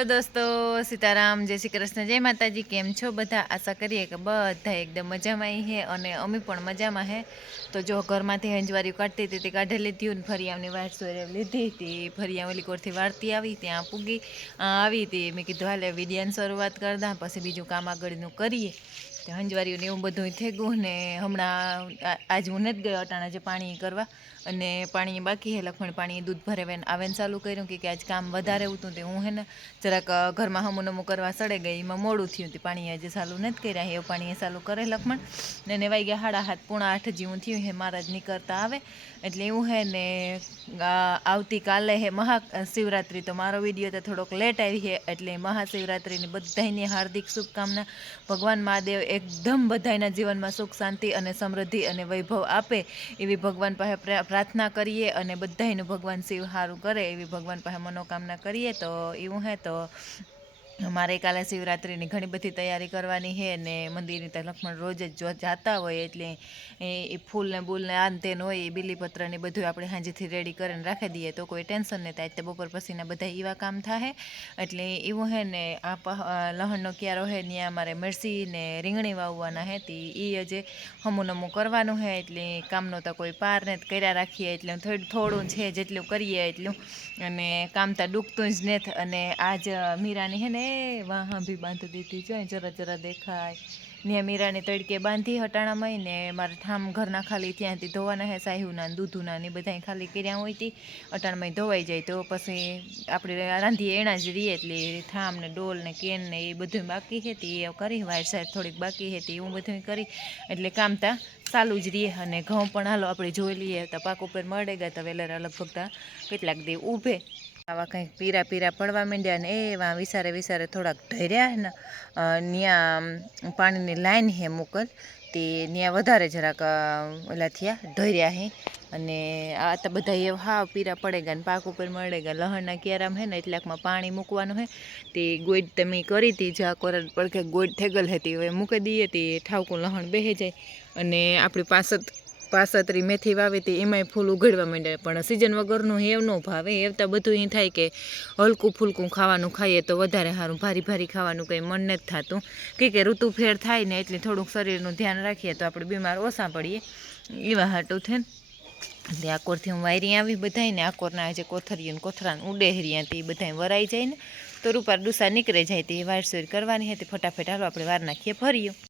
Hello દોસ્તો, સીતારામ, જય શ્રી કૃષ્ણ, જય માતાજી, કેમ છો? બધા આશા કરીએ કે બધા એકદમ મજામાં હે અને અમે પણ મજામાં હે. તો જો ઘરમાંથી હંજવારી કાઢતી હતી તે કાઢી લીધી ને ફરિયામની વાટ સોરે લીધી હતી. ફરિયા ઓલી કોરથી વાળતી આવી, ત્યાં પૂગી આવી હતી. મેં કીધું, હાલે, વિડિયાની શરૂઆત કરતા પછી બીજું કામ આગળનું કરીએ. હંજવારીઓને એવું બધું થઈ ગયું ને હમણાં આજ હું નથી ગયો અટાણા જે પાણી કરવા અને પાણી બાકી હે લખમણ પાણી દૂધ ભરે આવેન ચાલુ કર્યું કે આજ કામ વધારે હતું તે હું હે ને જરાક ઘરમાં હમું નમું કરવા સડે ગઈ, એમાં મોડું થયું તે પાણી આજે ચાલુ નથી કર્યા હે એ પાણી ચાલુ કરે લખમણ. ને નેવાઈ ગયા સાડા હાથ, પૂણા આઠ જેવું થયું હે, મહારાજ નીકળતા આવે. એટલે એવું હે ને આવતીકાલે હે મહા શિવરાત્રિ, તો મારો વીડિયો તો થોડોક લેટ આવી છે એટલે મહાશિવરાત્રિની બધાયની હાર્દિક શુભકામના. ભગવાન મહાદેવ એકદમ બધાયના જીવનમાં સુખ, શાંતિ અને સમૃદ્ધિ અને વૈભવ આપે એવી ભગવાન પાસે પ્રાર્થના કરીએ અને બધાયનું ભગવાન શિવ સારું કરે એવી ભગવાન પાસે મનોકામના કરીએ તો એવું હે તો મારે કાલે શિવરાત્રિની ઘણી બધી તૈયારી કરવાની છે ને મંદિરની તો લક્ષ્મણ રોજ જ જાતા હોય એટલે એ એ બૂલને આન તેન હોય, એ બિલીપત્રને બધું આપણે હાંજીથી રેડી કરીને રાખી દઈએ. તો કોઈ ટેન્શન નહીં થાય તે બપોર પછીના બધા એવા કામ થાય એટલે એવું હે ને આ લહણનો ક્યારો હે, ત્યાં અમારે મરસી ને રીંગણી વાવવાના હે, તે એ હજે હમું નમું કરવાનું હે, એટલે કામનો તો કોઈ પાર ને કર્યા રાખીએ, એટલે થોડું થોડું છે જેટલું કરીએ એટલું. અને કામ તો ડૂબતું જ નથી અને આજ મીરાની હે ને વાહ બી બાંધી દીધી જો જરા જરા દેખાય. ને મીરાની તડકે બાંધી હટાણામાં ને મારા ઠામ ઘરના ખાલી ત્યાંથી ધોવાના હે સાહુના ના દૂધુના ને બધાય ખાલી કર્યા હોય હતી અટાણામાં ધોવાઈ જાય તો પછી આપણે રાંધીએ, એણા જ રહીએ એટલે ઠામ ને ડોલ ને કેન ને એ બધું બાકી હતી એ કરી, વાયર સાઈડ થોડીક બાકી હતી હું બધું કરી. એટલે કામ તા ચાલુ જ રહીએ અને ઘઉં પણ હાલો આપણે જોઈ લઈએ. તો પાક ઉપર મળે ગયા તો વેલેરા લગભગ કેટલાક દે ઊભે. આવા કંઈક પીરા પીરા પડવા માંડ્યા ને એવા વિસારે વિસારે થોડાક ઢર્યા ને ત્યાં પાણીની લાઈન હે મુકલ, તે ત્યાં વધારે જરાક ઓલા થયા, ઢર્યા હે. અને આ તો બધા એ હાવ પીરા પડે ગયા ને પાક ઉપર મળે ગયા લહણના કેરામ હે ને એટલાકમાં પાણી મૂકવાનું હે. તે ગોઈડ તમે કરી હતી જ્યાં કોરડ પડખે ગોઈડ થેગલ હતી હવે મૂકી દઈએ તે, ઠાવકું લહણ બેહી જાય. અને આપણી પાસત પાસતરી મેથી વાવી હતી, એમાંય ફૂલ ઉઘડવા માંડે પણ સિઝન વગરનું હેવ ન ભાવે, હેવ તો બધું એ થાય કે હલકું ફૂલકું ખાવાનું ખાઈએ તો વધારે સારું. ભારી ભારી ખાવાનું કંઈ મન નથી થતું. કે કે ઋતુ ફેર થાય ને એટલે થોડુંક શરીરનું ધ્યાન રાખીએ તો આપણે બીમાર ઓછા પડીએ. એવા હાટું છે ને. એટલે આકોરથી હું વાયરી આવી બધાય ને આકોરના જે કોથરીઓ ને કોથરાને ઉડે તે બધાય વરાઈ જાય ને. તો રૂપાર ડુસા નીકળે જાય તે વારસોર કરવાની હતી, ફટાફટ હાલો આપણે વાર નાખીએ ફર્યું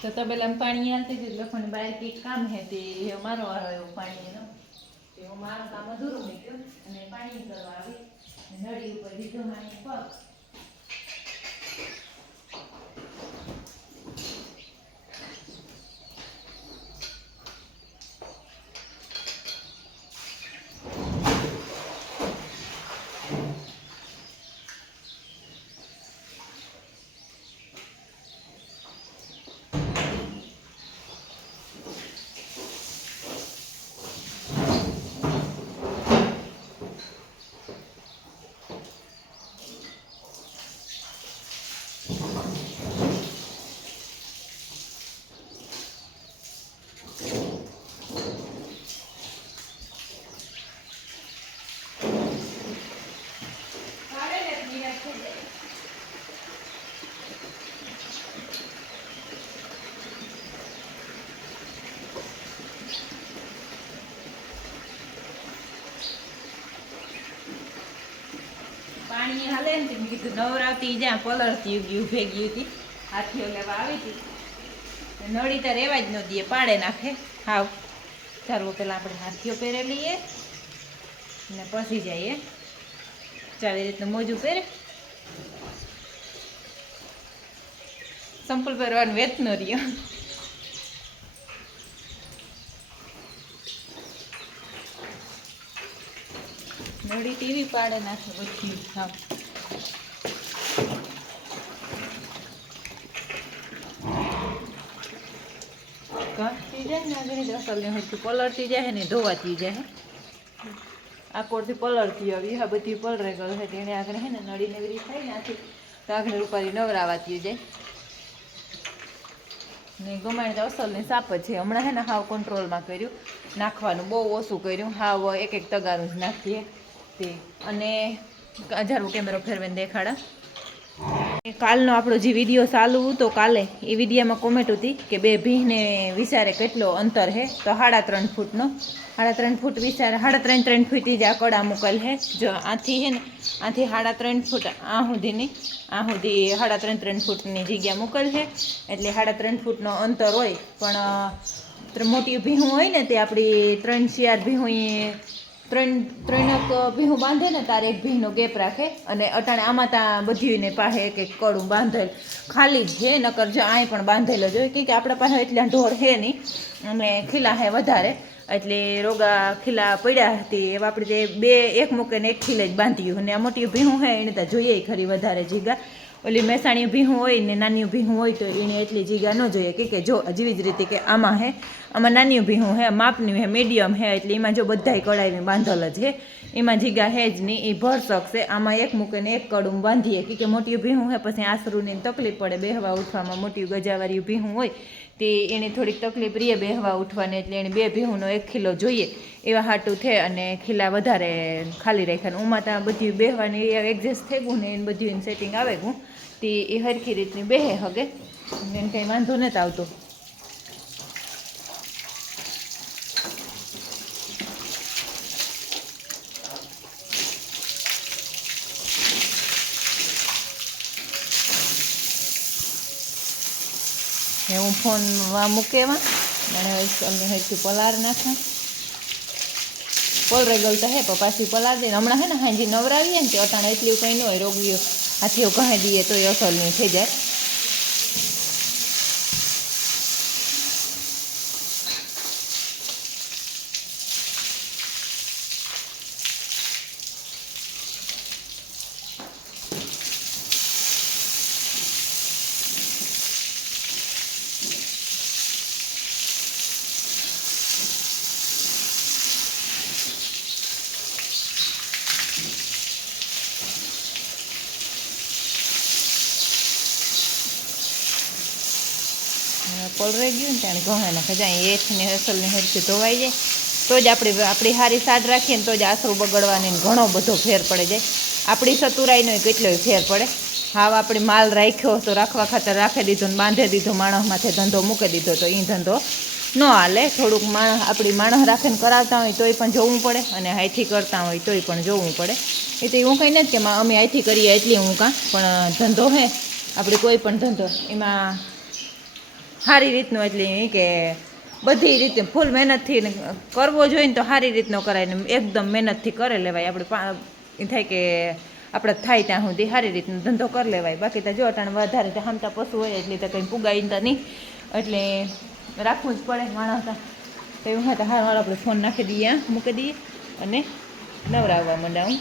તો તબેલામાં પાણી હાલતી જ લોકોને બહાર કંઈક કામ હે તે મારો વાળો એવું પાણી એનો. હું મારું કામ અધૂરું મૂક્યું અને પાણી કરવા આવી. નળી ઉપર દીધો મારી પગ કાઢે ને નિરાશ થઈ જાય પાણી હાલે ને મેં કીધું નવરાવતી જ્યાં પલળતી ગયું ઉભે ગયું હતી, હાથીઓ લેવા આવી હતી. નળી તો રહેવા જ ન દે પાડે નાખે. હાવ. ચાલો પેલા આપણે હાથીઓ પહેરે લઈએ ને પછી જઈએ. ચાવી રીતનું મોજું પહેરે. સંપલ પહેરવાનું વેત ન રહ્યો. નડી ટીવી પાડે નાખે બધી. હા. ઘસતી જાય ને આગળ અસલની હોય પલળતી જાય ને ધોવાતી જાય. આકોરથી પલળતી આવી. હા, બધી પલરે છે. તેણે આગળ હે ને નળી નવરી થાય ને આથી તો નવરાવાતી જાય. ને ગમાણી અસલની સાપ છે. હમણાં હે ને હાવ કંટ્રોલમાં કર્યું. નાખવાનું બહુ ઓછું કર્યું. હાવ એક એક તગારું જ નાખીએ. તે અને હજારો કેમેરો ફેરવીને દેખાડા. કાલનો આપણો જે વીડિયો ચાલુ હતો, કાલે, એ વિડીયામાં કોમેન્ટ હતી કે બે ભીહને વિચારે કેટલો અંતર હે. તો સાડા ત્રણ ફૂટનો. સાડા ત્રણ ફૂટ વિચારે, સાડા ત્રણ ત્રણ ફૂટથી જ આ કડા મૂકેલ હે. જો આથી હે ને, આથી સાડા ત્રણ ફૂટ આ સુધીની આ સુધી સાડા ત્રણ ત્રણ ફૂટની જગ્યા મૂકેલ છે એટલે સાડા ત્રણ ફૂટનો અંતર હોય, પણ મોટી ભીહું હોય ને તે આપણી ત્રણ ચાર ભીહું ત્રણ ત્રણક ભીહું બાંધે ને તારે એક ભીનો ગેપ રાખે અને અટાણે આમાં ત્યાં બધીને પાસે એક એક કડું બાંધેલ. ખાલી જે નકર જો આય પણ બાંધેલો જ હોય. કે આપણા પાસે એટલા ઢોર છે નહીં અને ખીલા હે વધારે. એટલે રોગા ખીલા પડ્યા હતી. એવા આપણે બે, એક મૂકે ને એક ખીલે જ બાંધ્યું અને આ મોટી ભીહું હે, એને તો જોઈએ ખરી વધારે જીગા. ઓલી મહેસાણી ભીહું હોય ને નાની ભીહું હોય તો એને એટલી જગ્યા ન જોઈએ. કે કે જો, જેવી જ રીતે કે આમાં હે, આમાં નાની ભીહું હે માપની હે મીડિયમ હે, એટલે એમાં જો બધાય કડાઈને બાંધલ જ હે. એમાં જીગા હે જ નહીં, એ ભર શકશે. આમાં એક મૂકે ને એક કડું બાંધીએ કે મોટી ભીહું હોય, પછી આસરુની તકલીફ પડે. બેહવા ઉઠવામાં મોટી ગજાવાળી ભીહું હોય, તે એને થોડીક તકલીફ રહીએ બેહવા ઉઠવાની, એટલે એને બે ભીહુંનો એક ખીલો જોઈએ. એવા હાટું છે અને ખીલા વધારે ખાલી રાખ્યા ઉમાં ત્યાં બધી બેહવાની એડજસ્ટ થઈ ગયું ને, એને બધું એને સેટિંગ આવે ગયું. તે એ હરખી રીતની બેહે હગે. એને કંઈ વાંધો નથી આવતો. ને હું ફોનમાં મૂકેવા. અને અમે હરખી પલાર નાખે રેગલ તો હે પાછી પલાર દે હમણાં હે ને હાજી નવરાવીએ ને તે અટાણે એટલું કંઈ ન હોય, રોગીઓ. હાથીઓ કહે દઈએ તો એ નહીં થઈ જાય. પલરાઈ ગયું ને ત્યાં ઘણા નાખે જાય એઠને અસલને હરખી ધોવાઈ જાય. તો જ આપણે આપણી સારી સાડ રાખીએ ને તો જ આસરું બગડવાની ઘણો બધો ફેર પડે જાય. આપણી સતુરાઈનો કેટલોય ફેર પડે. હાવ આપણે માલ રાખ્યો તો રાખવા ખાતર રાખી દીધો ને બાંધી દીધો, માણસ માથે ધંધો મૂકી દીધો તો એ ધંધો ન હાલે. થોડુંક માણસ, આપણી માણસ રાખીને કરાવતા હોય તોય પણ જોવું પડે અને હાઈથી કરતા હોય તોય પણ જોવું પડે. એ તો એવું કંઈ નથી કે અમે હાઈથી કરીએ એટલી હું કાં, પણ ધંધો હે. આપણે કોઈ પણ ધંધો, એમાં સારી રીતનું એટલે કે બધી રીતે ફૂલ મહેનતથી કરવો જોઈએ ને તો સારી રીતનો કરાય ને એકદમ મહેનતથી કરે લેવાય. આપણે એ થાય કે આપણે થાય ત્યાં સુધી સારી રીતનો ધંધો કરી લેવાય. બાકી તો જો અટાણે વધારે તો હામતા પશુ હોય એટલે તો કંઈ પુગાઈ તો નહીં. એટલે રાખવું જ પડે માણસ તો. એવું હા તો હાર આપણે ફોન નાખી દઈએ, મૂકી દઈએ અને નવરાવવા માંડાવું.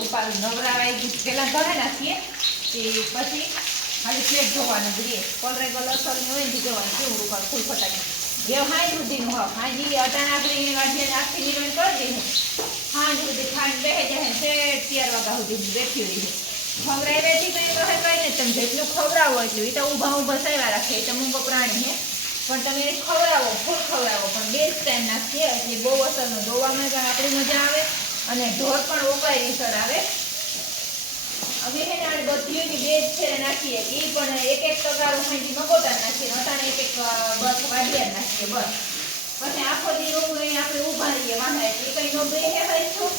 રૂપાલું નવરાવાઈ ગયું પેલા ઘરે નાખીએ. કે પછી ખાલી પ્લેટ ધોવાનું જોઈએ કોલરેગલ અસરની હોય ને જોવાનું. કેવું રૂપાલ ફૂલ ફટાકી જે હાઈ સુધીનું હોય હાજી અટાણ આપણે વાટીને આખી નિર્માણ કરી દઈએ હાંજ સુધી ખાંડ બે જાય તે ચાર વાગ્યા સુધી બેઠી રહી ખવડાવી બેઠી એ કહે કઈ ને તમે જેટલું ખવડાવો એટલું. એ તો ઊભા ઊભા સાયવા રાખે. એ તો મૂંગો પ્રાણી હે. પણ તમે ખવડાવો, ફૂલ ખવડાવો. પણ બે જ ટાઈમ નાખીએ. એટલે બહુ અસરનો ધોવામાં પણ આપણી મજા આવે. અને ઢોર પણ ઉપાય આવે હવે. છે ને આ બધીઓની બે છે નાખીએ. એ પણ એક એક ટકા ખાંડી મગોટા નાખીએ. અટાણે એક એક બસ વાડિયા નાખીએ બસ. પછી આખો દી રોકું અહીં આપણે ઊભા રહીએ વાંધા એટલે કઈ નો બે હે છું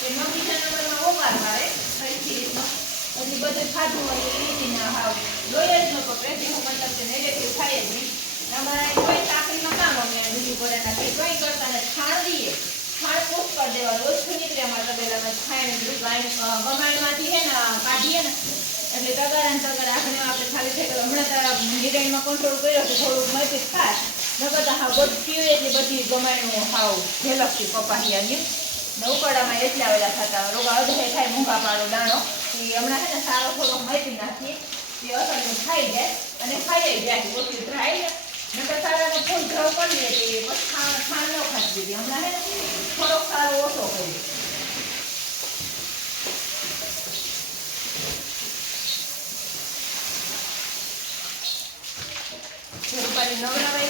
કે બીજા નંબરમાં ઓકાર મારે ફરીથી રીતનો. પછી બધું ખાધું હોય એ રીતે ના હાવ. લોહી જ ન પકડે જે હું મતલબ કે નેગેટિવ થાય જ નહીં. અમારા કોઈ ચાકરીમાં કામ અમે બીજું કરે નાખીએ કંઈ કરતા ને ખાણ દઈએ ખાણ પૂછ કરી દેવાનું. ઓછું નીકળે અમારે તબેલામાં ગાય ગમાણમાંથી હે ને કાઢીએ ને, એટલે તગારા ને તગારા આખને આપણે ખાલી થઈ ગયો હમણાં તારા ડિઝાઇનમાં કંટ્રોલ કર્યો તો થોડુંક મરચી ખાય નકર તો હા બધું પીવે એટલે બધી ગમાણું હાવ ઝેલકથી કપાહિયાની ને ઉકળામાં એટલા વેલા થતા રોગા અધે થાય મૂંગા પાડો દાણો. એ હમણાં છે ને, સારો થોડો માહિતી નાખીએ. તે અસર ખાઈ જાય. અને ખાઈ જાય. ઓછી ડ્રાય નકર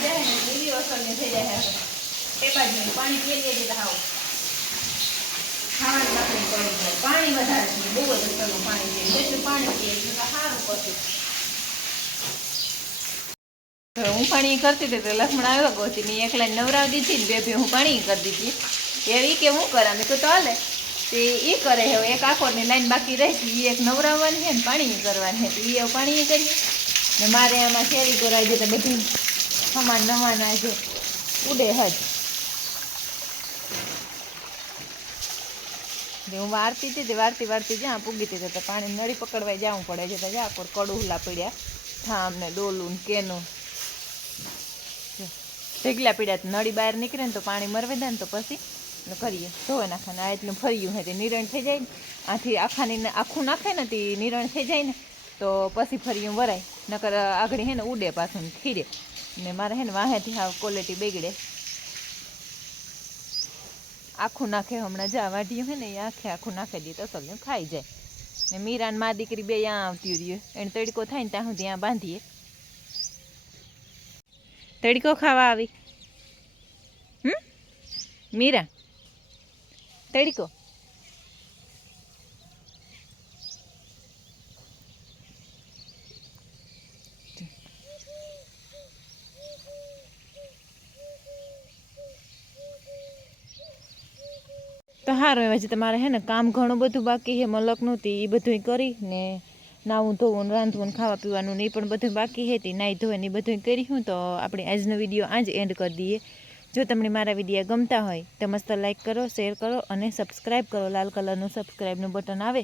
જાય ને, લીલી અસરની થઈ જાય છે ટેપાજી પાણી પી લઈએ પાણી વધારે પીએ બહુ જ અસરનું પાણી પીએ જેટલું પાણી પીએ એટલું સારું હવે હું પાણી કરતી હતી તો લક્ષ્મણ આવ્યો ગોતી મેં એકલા નવરાવી દીધી ને બે હું પાણી કરી દીધી એ કે હું કરા મેં કહ્યું તો હાલે. તે એ કરે હવે, એક આખોની લાઈન બાકી રહેતી એ એક નવરાવવાની છે ને પાણી કરવાની છે. એ પાણી કરી ને મારે આમાં શેરી કરાવી તો બધી સમાન નવાના છે ઉડે હજ. હું વારતી હતી, વારતી વારતી જ્યાં પૂગી હતી તો પાણી નળી પકડવા જવું પડે છે. તો જ્યાં કોઈ કડુહલા પડ્યા થામ ને ડોલું કેનું ઢેગલા પીડ્યા તો નળી બહાર નીકળે ને તો પાણી મરવે દે ને તો પછી કરીએ. ધોઈ નાખવાનું. આ એટલું ફર્યું હે તે નિરણ થઈ જાય ને. આથી આખાની આખું નાખે ને તે નિરણ થઈ જાય ને, તો પછી ફર્યું વરાય. નકર આગળ હે ને ઉડે પાછું ખીરે. ને મારે હે ને વાહેથી હાવ ક્વોલિટી બગડે. આખું નાખે હમણાં જા વાઢ્યું હે ને એ આખે આખું નાખી દઈએ તો અસલ ખાઈ જાય. ને મીરાન મા દીકરી બે ત્યાં આવતી રહ્યું. એને તડકો થાય ને ત્યાં સુધી ત્યાં બાંધીએ. તડકો ખાવા આવી. મીરા, તડકો. તો સારું એવા છે તમારે હે ને કામ ઘણું બધું બાકી છે મલકનું તે એ બધું કરી ને નાવું ધોવું, રાંધવું ખાવા પીવાનું ને એ પણ બધું બાકી હતી નાહી ધોવે ને એ બધું કર્યું તો આપણે આજનો વીડિયો આજ એન્ડ કરી દઈએ. જો તમને મારા વિડીયા ગમતા હોય તો મસ્ત લાઇક કરો શેર કરો અને સબસ્ક્રાઈબ કરો. લાલ કલરનું સબસ્ક્રાઈબનું બટન આવે.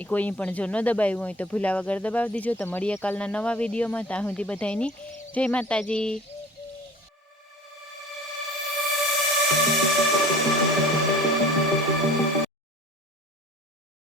એ કોઈ પણ જો ન દબાવ્યું હોય તો ભૂલા વગર દબાવી દીજો. તો મળીએ કાલના નવા વિડીયોમાં. ત્યાં સુધી બધાની જય માતાજી.